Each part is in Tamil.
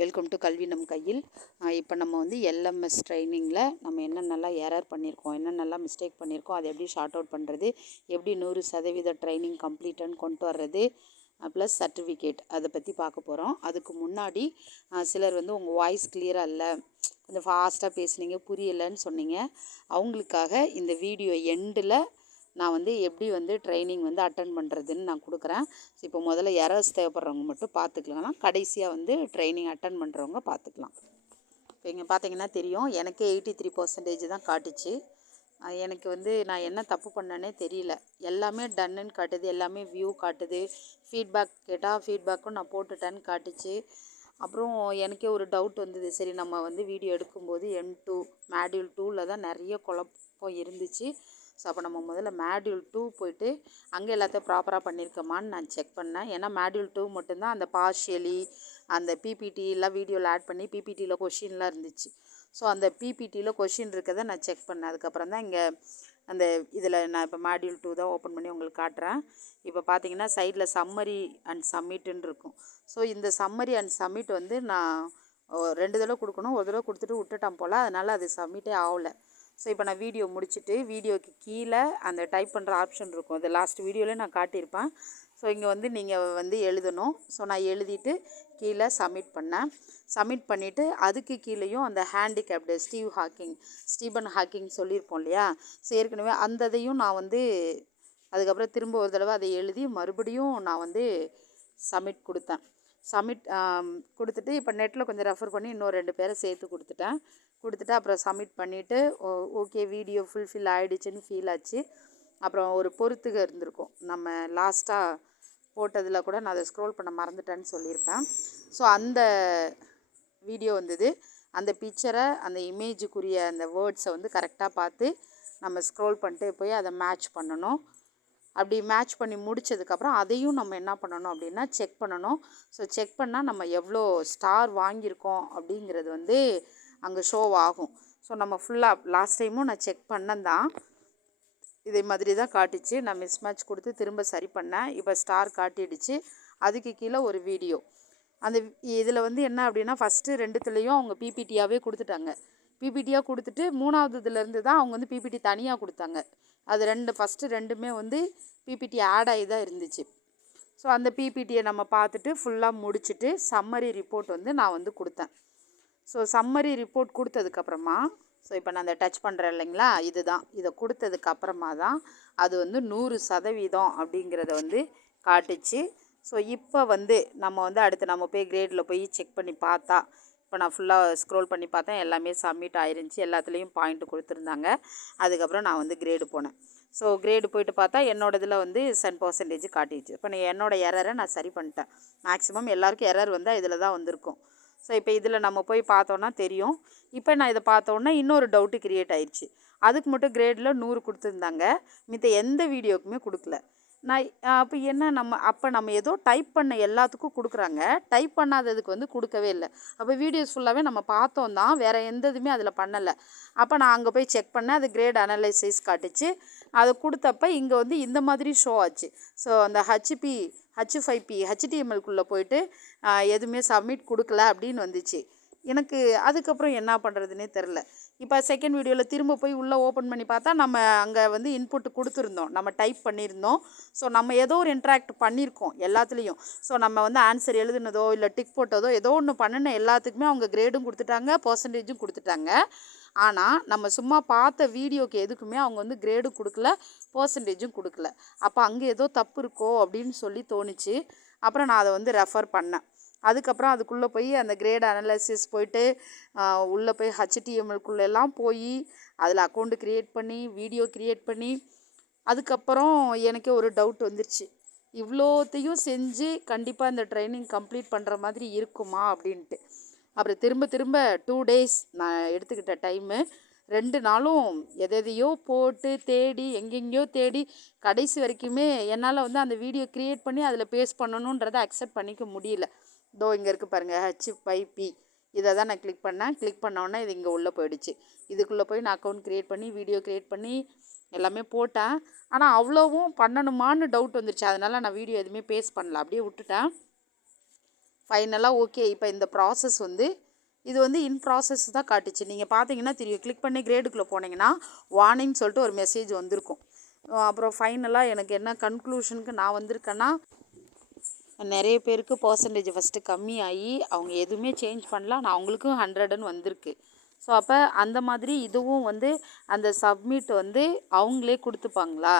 வெல்கம் டு கல்வி நம் கையில். இப்போ நம்ம வந்து எல்எம்எஸ் ட்ரைனிங்கில் நம்ம என்னென்னலாம் எரர் பண்ணியிருக்கோம், என்னென்னலாம் மிஸ்டேக் பண்ணியிருக்கோம், அதை எப்படி ஷார்ட் அவுட் பண்ணுறது, எப்படி 100% ட்ரைனிங் கம்ப்ளீட்டுன்னு கொண்டு வர்றது, ப்ளஸ் சர்டிஃபிகேட் அதை பற்றி பார்க்க போகிறோம். அதுக்கு முன்னாடி சிலர் வந்து உங்கள் வாய்ஸ் கிளியராக இல்லை, கொஞ்சம் ஃபாஸ்ட்டாக பேசுனீங்க, புரியலைன்னு சொன்னீங்க. அவங்களுக்காக இந்த வீடியோ எண்டில் நான் வந்து எப்படி வந்து ட்ரைனிங் வந்து அட்டன் பண்ணுறதுன்னு நான் கொடுக்குறேன். ஸோ இப்போ முதல்ல எரர்ஸ் தேவைப்படுறவங்க மட்டும் பார்த்துக்கலாம், கடைசியாக வந்து ட்ரைனிங் அட்டன் பண்ணுறவங்க பார்த்துக்கலாம். இப்போ இங்கே பார்த்தீங்கன்னா தெரியும், எனக்கே 83% தான் காட்டுச்சு. எனக்கு வந்து நான் என்ன தப்பு பண்ணேனே தெரியல. எல்லாமே டன்னுன்னு காட்டுது, எல்லாமே வியூ காட்டுது, ஃபீட்பேக் கேட்டால் ஃபீட்பேக்கும் நான் போட்டுட்டேன்னு காட்டுச்சு. அப்புறம் எனக்கே ஒரு டவுட் வந்தது, சரி நம்ம வந்து வீடியோ எடுக்கும்போது M2 மாடியூல் 2ல் தான் நிறைய குழப்பம் இருந்துச்சு. ஸோ அப்போ நம்ம முதல்ல மாடியூல் 2 போய்ட்டு அங்கே எல்லாத்தையும் ப்ராப்பராக பண்ணியிருக்கோமான்னு நான் செக் பண்ணேன். ஏன்னா மாடியூல் 2 மட்டும்தான் அந்த பார்ஷியலி அந்த பிபிடிலாம் வீடியோவில் ஆட் பண்ணி பிபிடியில் கொஷின்லாம் இருந்துச்சு. ஸோ அந்த பிபிடியில் கொஷின் இருக்கிறத நான் செக் பண்ணேன். அதுக்கப்புறம் தான் இங்கே அந்த இதில் நான் இப்போ மாடியூல் 2 தான் ஓப்பன் பண்ணி உங்களுக்கு காட்டுறேன். இப்போ பார்த்தீங்கன்னா சைடில் சம்மரி அண்ட் சப்மிட்டுன்னு இருக்கும். ஸோ இந்த சம்மரி அண்ட் சப்மிட் வந்து நான் 2 தடவை கொடுக்கணும், ஒரு தடவை கொடுத்துட்டு விட்டுட்டேன் போல், அதனால் அது சப்மிட்டே ஆகலை. ஸோ இப்போ நான் வீடியோ முடிச்சுட்டு வீடியோக்கு கீழே அந்த டைப் பண்ணுற ஆப்ஷன் இருக்கும், அது லாஸ்ட் வீடியோவில் நான் காட்டியிருப்பேன். ஸோ இங்கே வந்து நீங்கள் வந்து எழுதணும். ஸோ நான் எழுதிட்டு கீழே சப்மிட் பண்ணேன். சப்மிட் பண்ணிவிட்டு அதுக்கு கீழேயும் அந்த ஹேண்டிகேப்டு ஸ்டீபன் ஹாக்கிங் சொல்லியிருப்போம் இல்லையா. ஸோ ஏற்கனவே அந்த இதையும் நான் வந்து அதுக்கப்புறம் திரும்ப ஒரு தடவை அதை எழுதி மறுபடியும் நான் வந்து சப்மிட் கொடுத்தேன். சப்மிட் கொடுத்துட்டு இப்போ நெட்டில் கொஞ்சம் ரெஃபர் பண்ணி இன்னும் 2 பேரை சேர்த்து கொடுத்துட்டு அப்புறம் சப்மிட் பண்ணிவிட்டு ஓகே வீடியோ ஃபுல்ஃபில் ஆகிடுச்சின்னு ஃபீல் ஆச்சு. அப்புறம் ஒரு பொறுத்துக இருந்திருக்கும், நம்ம லாஸ்ட்டாக போட்டதில் கூட நான் அதை ஸ்க்ரோல் பண்ண மறந்துட்டேன்னு சொல்லியிருப்பேன். ஸோ அந்த வீடியோ வந்தது, அந்த பிக்சரை அந்த இமேஜுக்குரிய அந்த வேர்ட்ஸை வந்து கரெக்டாக பார்த்து நம்ம ஸ்க்ரோல் பண்ணிட்டு போய் அதை மேட்ச் பண்ணணும். அப்படி மேட்ச் பண்ணி முடித்ததுக்கப்புறம் அதையும் நம்ம என்ன பண்ணணும் அப்படின்னா செக் பண்ணணும். ஸோ செக் பண்ணால் நம்ம எவ்வளோ ஸ்டார் வாங்கியிருக்கோம் அப்படிங்கிறது வந்து அங்கே ஷோ ஆகும். ஸோ நம்ம ஃபுல்லாக லாஸ்ட் டைமும் நான் செக் பண்ணேன் தான், இதே மாதிரி தான் காட்டுச்சு. நான் மிஸ் மேட்ச் கொடுத்து திரும்ப சரி பண்ணேன், இப்போ ஸ்டார் காட்டிடுச்சு. அதுக்கு கீழே ஒரு வீடியோ, அந்த இதில் வந்து என்ன அப்படின்னா ஃபஸ்ட்டு 2த்துலேயும் அவங்க பிபிடியாகவே கொடுத்துட்டாங்க. பிபிடியாக கொடுத்துட்டு 3வதுலேருந்து தான் அவங்க வந்து பிபிடி தனியாக கொடுத்தாங்க. அது ஃபஸ்ட்டு 2மே வந்து பிபிடி ஆட் ஆகி தான் இருந்துச்சு. ஸோ அந்த பிபிடியை நம்ம பார்த்துட்டு ஃபுல்லாக முடிச்சுட்டு சம்மரி ரிப்போர்ட் வந்து நான் வந்து கொடுத்தேன். ஸோ சம்மரி ரிப்போர்ட் கொடுத்ததுக்கப்புறமா ஸோ இப்போ நான் அந்த டச் பண்ணுறேன் இல்லைங்களா, இதுதான், இதை கொடுத்ததுக்கப்புறமா தான் அது வந்து 100% அப்படிங்கிறத வந்து காட்டுச்சு. ஸோ இப்போ வந்து நம்ம வந்து அடுத்து நம்ம போய் கிரேடில் போய் செக் பண்ணி பார்த்தா, இப்போ நான் ஃபுல்லாக ஸ்க்ரோல் பண்ணி பார்த்தேன், எல்லாமே சப்மிட் ஆயிருந்துச்சு, எல்லாத்துலேயும் பாயிண்ட் கொடுத்துருந்தாங்க. அதுக்கப்புறம் நான் வந்து கிரேடு போனேன். ஸோ கிரேடு போய்ட்டு பார்த்தா என்னோடதில் வந்து 10% காட்டிடுச்சு. இப்போ என்னோடய எரரை நான் சரி பண்ணிட்டேன். மேக்ஸிமம் எல்லாருக்கும் எரர் வந்தால் இதில் தான் வந்திருக்கும். ஸோ இப்போ இதில் நம்ம போய் பார்த்தோன்னா தெரியும். இப்போ நான் இதை பார்த்தோன்னா இன்னொரு டவுட்டு க்ரியேட் ஆயிடுச்சு. அதுக்கு மட்டும் கிரேடில் 100 கொடுத்துருந்தாங்க, மித்த எந்த வீடியோக்குமே கொடுக்கல. நான் அப்போ என்ன நம்ம ஏதோ டைப் பண்ண எல்லாத்துக்கும் கொடுக்குறாங்க, டைப் பண்ணாததுக்கு வந்து கொடுக்கவே இல்லை. அப்போ வீடியோஸ் ஃபுல்லாகவே நம்ம பார்த்தோம் தான், வேறு எந்த இதுவுமே அதில் பண்ணலை. அப்போ நான் அங்கே போய் செக் பண்ணேன், அது கிரேட் அனலைசிஸ் காட்டுச்சு. அதை கொடுத்தப்ப இங்கே வந்து இந்த மாதிரி ஷோ ஆச்சு. ஸோ அந்த H5P HTML போயிட்டு எதுவுமே சப்மிட் கொடுக்கல அப்படின்னு வந்துச்சு எனக்கு. அதுக்கப்புறம் என்ன பண்ணுறதுனே தெரில. இப்போ செகண்ட் வீடியோவில் திரும்ப போய் உள்ளே ஓப்பன் பண்ணி பார்த்தா நம்ம அங்கே வந்து இன்புட் கொடுத்துருந்தோம், நம்ம டைப் பண்ணியிருந்தோம். ஸோ நம்ம ஏதோ ஒரு இன்ட்ராக்ட் பண்ணியிருக்கோம் எல்லாத்துலேயும். ஸோ நம்ம வந்து ஆன்சர் எழுதுனதோ இல்லை டிக் போட்டதோ ஏதோ ஒன்று பண்ணின எல்லாத்துக்குமே அவங்க கிரேடும் கொடுத்துட்டாங்க, பர்சன்டேஜும் கொடுத்துட்டாங்க. ஆனால் நம்ம சும்மா பார்த்த வீடியோக்கு எதுக்குமே அவங்க வந்து கிரேடும் கொடுக்கல, பர்சன்டேஜும் கொடுக்கல. அப்போ அங்கே ஏதோ தப்பு இருக்கோ அப்படின்னு சொல்லி தோணுச்சு. அப்புறம் நான் அதை வந்து ரெஃபர் பண்ணேன். அதுக்கப்புறம் அதுக்குள்ளே போய் அந்த கிரேட் அனலைசிஸ் போயிட்டு உள்ளே போய் HTML போய் அதில் அக்கௌண்ட்டு க்ரியேட் பண்ணி வீடியோ க்ரியேட் பண்ணி அதுக்கப்புறம் எனக்கே ஒரு டவுட் வந்துருச்சு, இவ்வளோத்தையும் செஞ்சு கண்டிப்பாக இந்த ட்ரைனிங் கம்ப்ளீட் பண்ணுற மாதிரி இருக்குமா அப்படின்ட்டு. அப்புறம் திரும்ப 2 டேஸ் நான் எடுத்துக்கிட்ட டைமு, 2 நாளும் எதையோ போட்டு தேடி எங்கெங்கேயோ தேடி கடைசி வரைக்குமே என்னால் வந்து அந்த வீடியோ க்ரியேட் பண்ணி அதில் பேஸ்ட் பண்ணணுன்றதை அக்செப்ட் பண்ணிக்க முடியல. இதோ இங்கே இருக்குது பாருங்கள், H5P, இதை தான் நான் கிளிக் பண்ணேன். கிளிக் பண்ணோன்னே இது இங்கே உள்ளே போயிடுச்சு. இதுக்குள்ளே போய் நான் அக்கௌண்ட் க்ரியேட் பண்ணி வீடியோ க்ரியேட் பண்ணி எல்லாமே போட்டேன். ஆனால் அவ்வளோவும் பண்ணணுமான்னு டவுட் வந்துருச்சு. அதனால் நான் வீடியோ எதுவுமே பேஸ்ட் பண்ணல, அப்படியே விட்டுட்டேன். ஃபைனலாக ஓகே. இப்போ இந்த ப்ராசஸ் வந்து இது வந்து இன் ப்ராசஸ் தான் காட்டுச்சு. நீங்கள் பார்த்தீங்கன்னா தெரியும். கிளிக் பண்ணி கிரேடுக்குள்ளே போனீங்கன்னா வார்னிங் சொல்லிட்டு ஒரு மெசேஜ் வந்திருக்கும். அப்புறம் ஃபைனலாக எனக்கு என்ன கன்க்ளூஷனுக்கு நான் வந்திருக்கேன்னா, நிறைய பேருக்கு பர்சன்டேஜ் ஃபஸ்ட்டு கம்மியாகி அவங்க எதுவுமே சேஞ்ச் பண்ணல. நான் அவங்களுக்கும் 100ன்னு வந்திருக்கு. ஸோ அப்போ அந்த மாதிரி இதுவும் வந்து அந்த சப்மிட் வந்து அவங்களே கொடுத்துப்பாங்களா,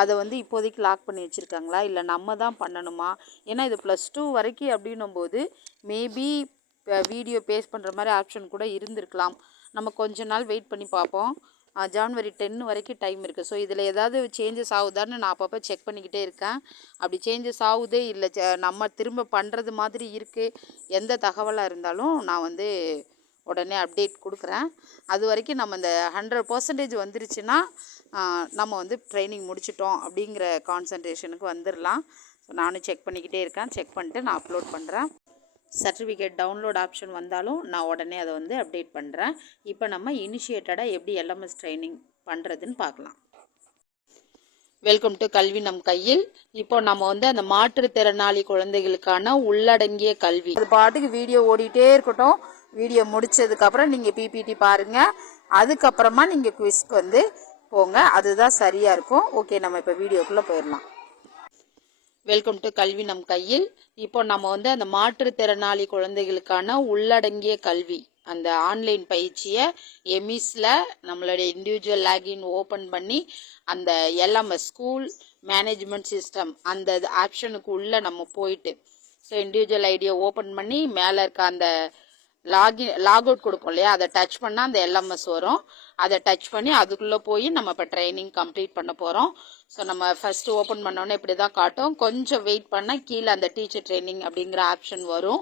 அதை வந்து இப்போதைக்கு லாக் பண்ணி வச்சுருக்காங்களா, இல்லை நம்ம தான் பண்ணணுமா? ஏன்னா இது +2 வரைக்கும் அப்படின்னும்போது மேபி வீடியோ பேஸ்ட் பண்ணுற மாதிரி ஆப்ஷன் கூட இருந்திருக்கலாம். நம்ம கொஞ்ச நாள் வெயிட் பண்ணி பார்ப்போம். ஜான்வரி 10 வரைக்கும் டைம் இருக்குது. ஸோ இதில் ஏதாவது சேஞ்சஸ் ஆகுதான்னு நான் அப்பப்போ செக் பண்ணிக்கிட்டே இருக்கேன். அப்படி சேஞ்சஸ் ஆகுதே இல்லை நம்ம திரும்ப பண்ணுறது மாதிரி இருக்குது, எந்த தகவலாக இருந்தாலும் நான் வந்து உடனே அப்டேட் கொடுக்குறேன். அது வரைக்கும் நம்ம இந்த 100% வந்துருச்சுன்னா நம்ம வந்து ட்ரைனிங் முடிச்சிட்டோம் அப்படிங்கிற கான்சன்ட்ரேஷனுக்கு வந்துடலாம். ஸோ நானும் செக் பண்ணிக்கிட்டே இருக்கேன். செக் பண்ணிட்டு நான் அப்லோட் பண்ணுறேன். சர்டிஃபிகேட் டவுன்லோட் ஆப்ஷன் வந்தாலும் நான் உடனே அதை வந்து அப்டேட் பண்ணுறேன். இப்போ நம்ம இனிஷியேட்டடாக எப்படி எல்எம்எஸ் ட்ரைனிங் பண்ணுறதுன்னு பார்க்கலாம். வெல்கம் டு கல்வி நம் கையில். இப்போ நம்ம வந்து அந்த மாற்றுத்திறனாளி குழந்தைகளுக்கான உள்ளடங்கிய கல்வி, அது பாட்டுக்கு வீடியோ ஓடிட்டே இருக்கட்டும். வீடியோ முடிச்சதுக்கப்புறம் நீங்கள் பிபிடி பாருங்கள். அதுக்கப்புறமா நீங்கள் குவிஸ்க்கு வந்து போங்க. அதுதான் சரியாக இருக்கும். ஓகே, நம்ம இப்போ வீடியோக்குள்ளே போயிடலாம். வெல்கம் டு கல்வி நம் கையில். இப்போ நம்ம வந்து அந்த மாற்றுத்திறனாளி குழந்தைகளுக்கான உள்ளடங்கிய கல்வி, அந்த ஆன்லைன் பயிற்சியை எமிஸில் நம்மளுடைய இண்டிவிஜுவல் லாகின் ஓப்பன் பண்ணி அந்த எல்எம்எஸ் ஸ்கூல் மேனேஜ்மெண்ட் சிஸ்டம் அந்த ஆப்ஷனுக்கு உள்ளே நம்ம போயிட்டு, ஸோ இண்டிவிஜுவல் ஐடியை ஓப்பன் பண்ணி மேலே இருக்க அந்த லாக் அவுட் கொடுப்போம் இல்லையா, அதை டச் பண்ணால் அந்த எல்எம்எஸ் வரும். அதை டச் பண்ணி அதுக்குள்ளே போய் நம்ம இப்போ ட்ரைனிங் கம்ப்ளீட் பண்ண போகிறோம். ஸோ நம்ம ஃபஸ்ட்டு ஓப்பன் பண்ணோன்னே இப்படி தான் காட்டும். கொஞ்சம் வெயிட் பண்ணால் கீழே அந்த டீச்சர் ட்ரைனிங் அப்படிங்கிற ஆப்ஷன் வரும்.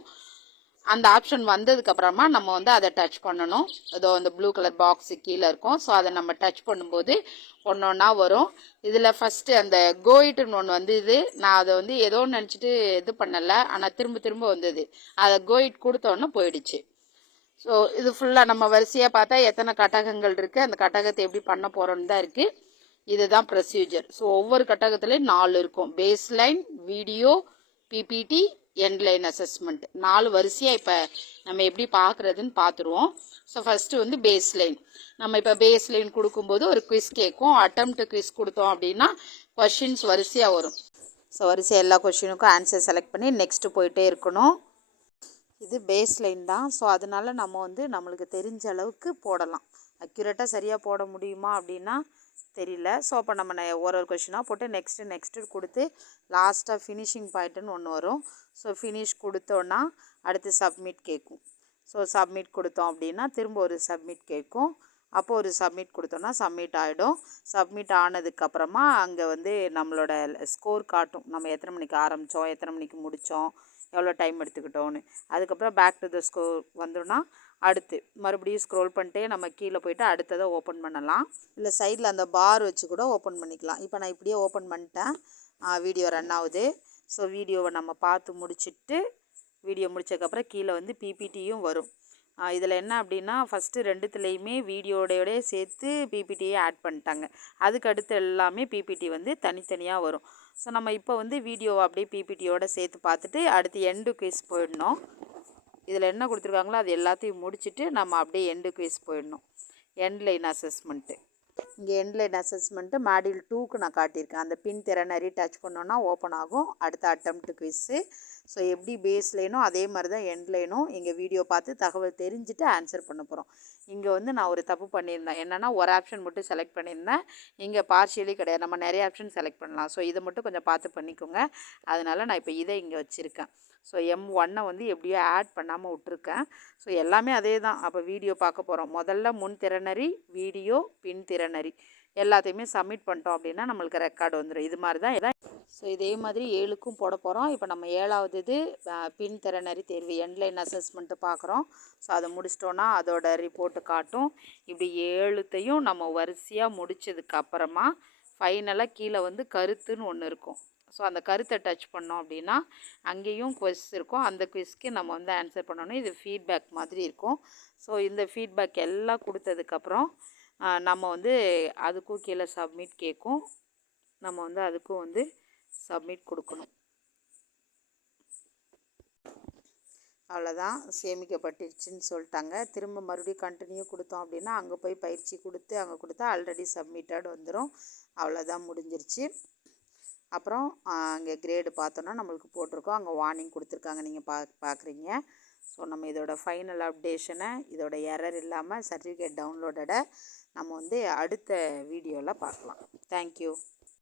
அந்த ஆப்ஷன் வந்ததுக்கப்புறமா நம்ம வந்து அதை டச் பண்ணணும். ஏதோ அந்த ப்ளூ கலர் பாக்ஸு கீழே இருக்கும். ஸோ அதை நம்ம டச் பண்ணும்போது ஒன்று ஒன்றா வரும். இதில் ஃபஸ்ட்டு அந்த கோயிட்டுன்னு ஒன்று வந்து நான் அதை வந்து ஏதோ நினச்சிட்டு இது பண்ணலை, ஆனால் திரும்ப திரும்ப வந்தது. அதை கோயிட் கொடுத்தோன்னே போயிடுச்சு. ஸோ இது ஃபுல்லாக நம்ம வரிசையாக பார்த்தா எத்தனை கட்டகங்கள் இருக்குது, அந்த கட்டகத்தை எப்படி பண்ண போகிறோன்னு தான் இருக்குது. இதுதான் ப்ரொசீஜர். ஸோ ஒவ்வொரு கட்டகத்துலேயும் 4 இருக்கும். Baseline, video, PPT, endline assessment. 4 வரிசையாக இப்போ நம்ம எப்படி பார்க்குறதுன்னு பார்த்துருவோம். ஸோ ஃபஸ்ட்டு வந்து பேஸ்லைன். நம்ம இப்போ பேஸ்லைன் கொடுக்கும்போது ஒரு குவிஸ் கேட்கும். அட்டெம்ப்ட் குவிஸ் கொடுத்தோம் அப்படின்னா கொஷின்ஸ் வரிசையாக வரும். ஸோ வரிசையாக எல்லா கொஷினுக்கும் ஆன்சர் செலக்ட் பண்ணி நெக்ஸ்ட்டு போயிட்டே இருக்கணும். இது பேஸ்லைன் தான். ஸோ அதனால நம்ம வந்து நம்மளுக்கு தெரிஞ்ச அளவுக்கு போடலாம். அக்யூரேட்டாக சரியாக போட முடியுமா அப்படின்னா தெரியல. ஸோ அப்போ நம்ம ஒரு கொஷினாக போட்டு நெக்ஸ்ட்டு கொடுத்து லாஸ்ட்டாக ஃபினிஷிங் பாயிண்ட்டுன்னு ஒன்று வரும். ஸோ ஃபினிஷ் கொடுத்தோன்னா அடுத்து சப்மிட் கேட்கும். ஸோ சப்மிட் கொடுத்தோம் அப்படின்னா திரும்ப ஒரு சப்மிட் கேட்கும். அப்போ ஒரு சப்மிட் கொடுத்தோன்னா சப்மிட் ஆகிடும். சப்மிட் ஆனதுக்கப்புறமா அங்கே வந்து நம்மளோட ஸ்கோர் காட்டும். நம்ம எத்தனை மணிக்கு ஆரம்பித்தோம், எத்தனை மணிக்கு முடித்தோம், எவ்வளோ டைம் எடுத்துக்கிட்டோன்னு. அதுக்கப்புறம் பேக் டு த ஸ்கோர் வந்தோன்னா அடுத்து மறுபடியும் ஸ்க்ரோல் பண்ணிட்டே நம்ம கீழே போய்ட்டு அடுத்ததை ஓப்பன் பண்ணலாம். இல்லை சைடில் அந்த பார் வச்சு கூட ஓப்பன் பண்ணிக்கலாம். இப்போ நான் இப்படியே ஓப்பன் பண்ணிட்டேன். வீடியோ ரன் ஆகுது. ஸோ வீடியோவை நம்ம பார்த்து முடிச்சுட்டு வீடியோ முடிச்சதுக்கப்புறம் கீழே வந்து பிபிடியும் வரும். இதில் என்ன அப்படின்னா ஃபஸ்ட்டு 2த்துலேயுமே வீடியோடையோடய சேர்த்து பிபிடியே ஆட் பண்ணிட்டாங்க. அதுக்கு அடுத்து எல்லாமே பிபிடி வந்து தனித்தனியாக வரும். ஸோ நம்ம இப்போ வந்து வீடியோவை அப்படியே பிபிடியோட சேர்த்து பார்த்துட்டு அடுத்து எண்டு குவிஸ் போயிடணும். இதில் என்ன கொடுத்துருக்காங்களோ அது எல்லாத்தையும் முடிச்சுட்டு நம்ம அப்படியே எண்டு குவிஸ் போயிடணும். எண்ட்லைன் அசஸ்மெண்ட்டு. இங்கே எண்ட்லைன் அசஸ்மெண்ட்டு மாடியூல் 2க்கு நான் காட்டியிருக்கேன். அந்த பின் திறனறி டச் பண்ணோன்னா ஓப்பன் ஆகும். அடுத்த அட்டெம்ப்ட் குவிஸ்ஸு. ஸோ எப்படி பேஸ்லைனோ அதே மாதிரி தான் எண்ட்லைனும். இங்கே வீடியோ பார்த்து தகவல் தெரிஞ்சுட்டு ஆன்சர் பண்ண போகிறோம். இங்கே வந்து நான் ஒரு தப்பு பண்ணியிருந்தேன். என்னென்னா ஒரு ஆப்ஷன் மட்டும் செலக்ட் பண்ணியிருந்தேன். இங்கே பார்ஷியலி கிடையாது, நம்ம நிறைய ஆப்ஷன் செலக்ட் பண்ணலாம். ஸோ இதை மட்டும் கொஞ்சம் பார்த்து பண்ணிக்கோங்க. அதனால் நான் இப்போ இதை இங்கே வச்சுருக்கேன். ஸோ M1 வந்து எப்படியோ ஆட் பண்ணாமல் விட்ருக்கேன். ஸோ எல்லாமே அதே தான். அப்போ வீடியோ பார்க்க போகிறோம். முதல்ல முன் திறனறி, வீடியோ, பின் திறனறி எல்லாத்தையுமே சப்மிட் பண்ணிட்டோம் அப்படின்னா நம்மளுக்கு ரெக்கார்டு வந்துடும். இது மாதிரி தான் இதான். ஸோ இதே மாதிரி 7க்கும் போட போகிறோம். இப்போ நம்ம 7வது இது பின் திறனறி தேர்வு எண்ட்லைன் அசஸ்மெண்ட்டு பார்க்குறோம். ஸோ அதை முடிச்சிட்டோன்னா அதோட ரிப்போர்ட்டு காட்டும். இப்படி 7த்தையும் நம்ம வரிசையாக முடித்ததுக்கப்புறமா ஃபைனலாக கீழே வந்து கருத்துன்னு ஒன்று இருக்கும். ஸோ அந்த கருத்தை டச் பண்ணோம் அப்படின்னா அங்கேயும் குவிஸ் இருக்கும். அந்த குவிஸ்க்கு நம்ம வந்து ஆன்சர் பண்ணணும். இது ஃபீட்பேக் மாதிரி இருக்கும். ஸோ இந்த ஃபீட்பேக் எல்லாம் கொடுத்ததுக்கப்புறம் நம்ம வந்து அதுக்கும் கீழே சப்மிட் கேட்கும். நம்ம வந்து அதுக்கும் வந்து சப்மிட் கொடுக்கணும். அவ்வளோதான், சேமிக்கப்பட்டுருச்சுன்னு சொல்லிட்டாங்க. திரும்ப மறுபடியும் கண்டினியூ கொடுத்தோம் அப்படின்னா அங்கே போய் பயிற்சி கொடுத்து அங்கே கொடுத்தா ஆல்ரெடி சப்மிட்டட் வந்துடும். அவ்வளோதான், முடிஞ்சிருச்சு. அப்புறம் அங்கே கிரேடு பார்த்தோன்னா நம்மளுக்கு போட்டிருக்கோம், அங்கே வார்னிங் கொடுத்துருக்காங்க, நீங்கள் பார்க்குறீங்க. ஸோ நம்ம இதோட ஃபைனல் அப்டேஷனை, இதோட எரர் இல்லாமல் சர்டிஃபிகேட் டவுன்லோடடை நம்ம வந்து அடுத்த வீடியோவில் பார்க்கலாம். தேங்க்யூ.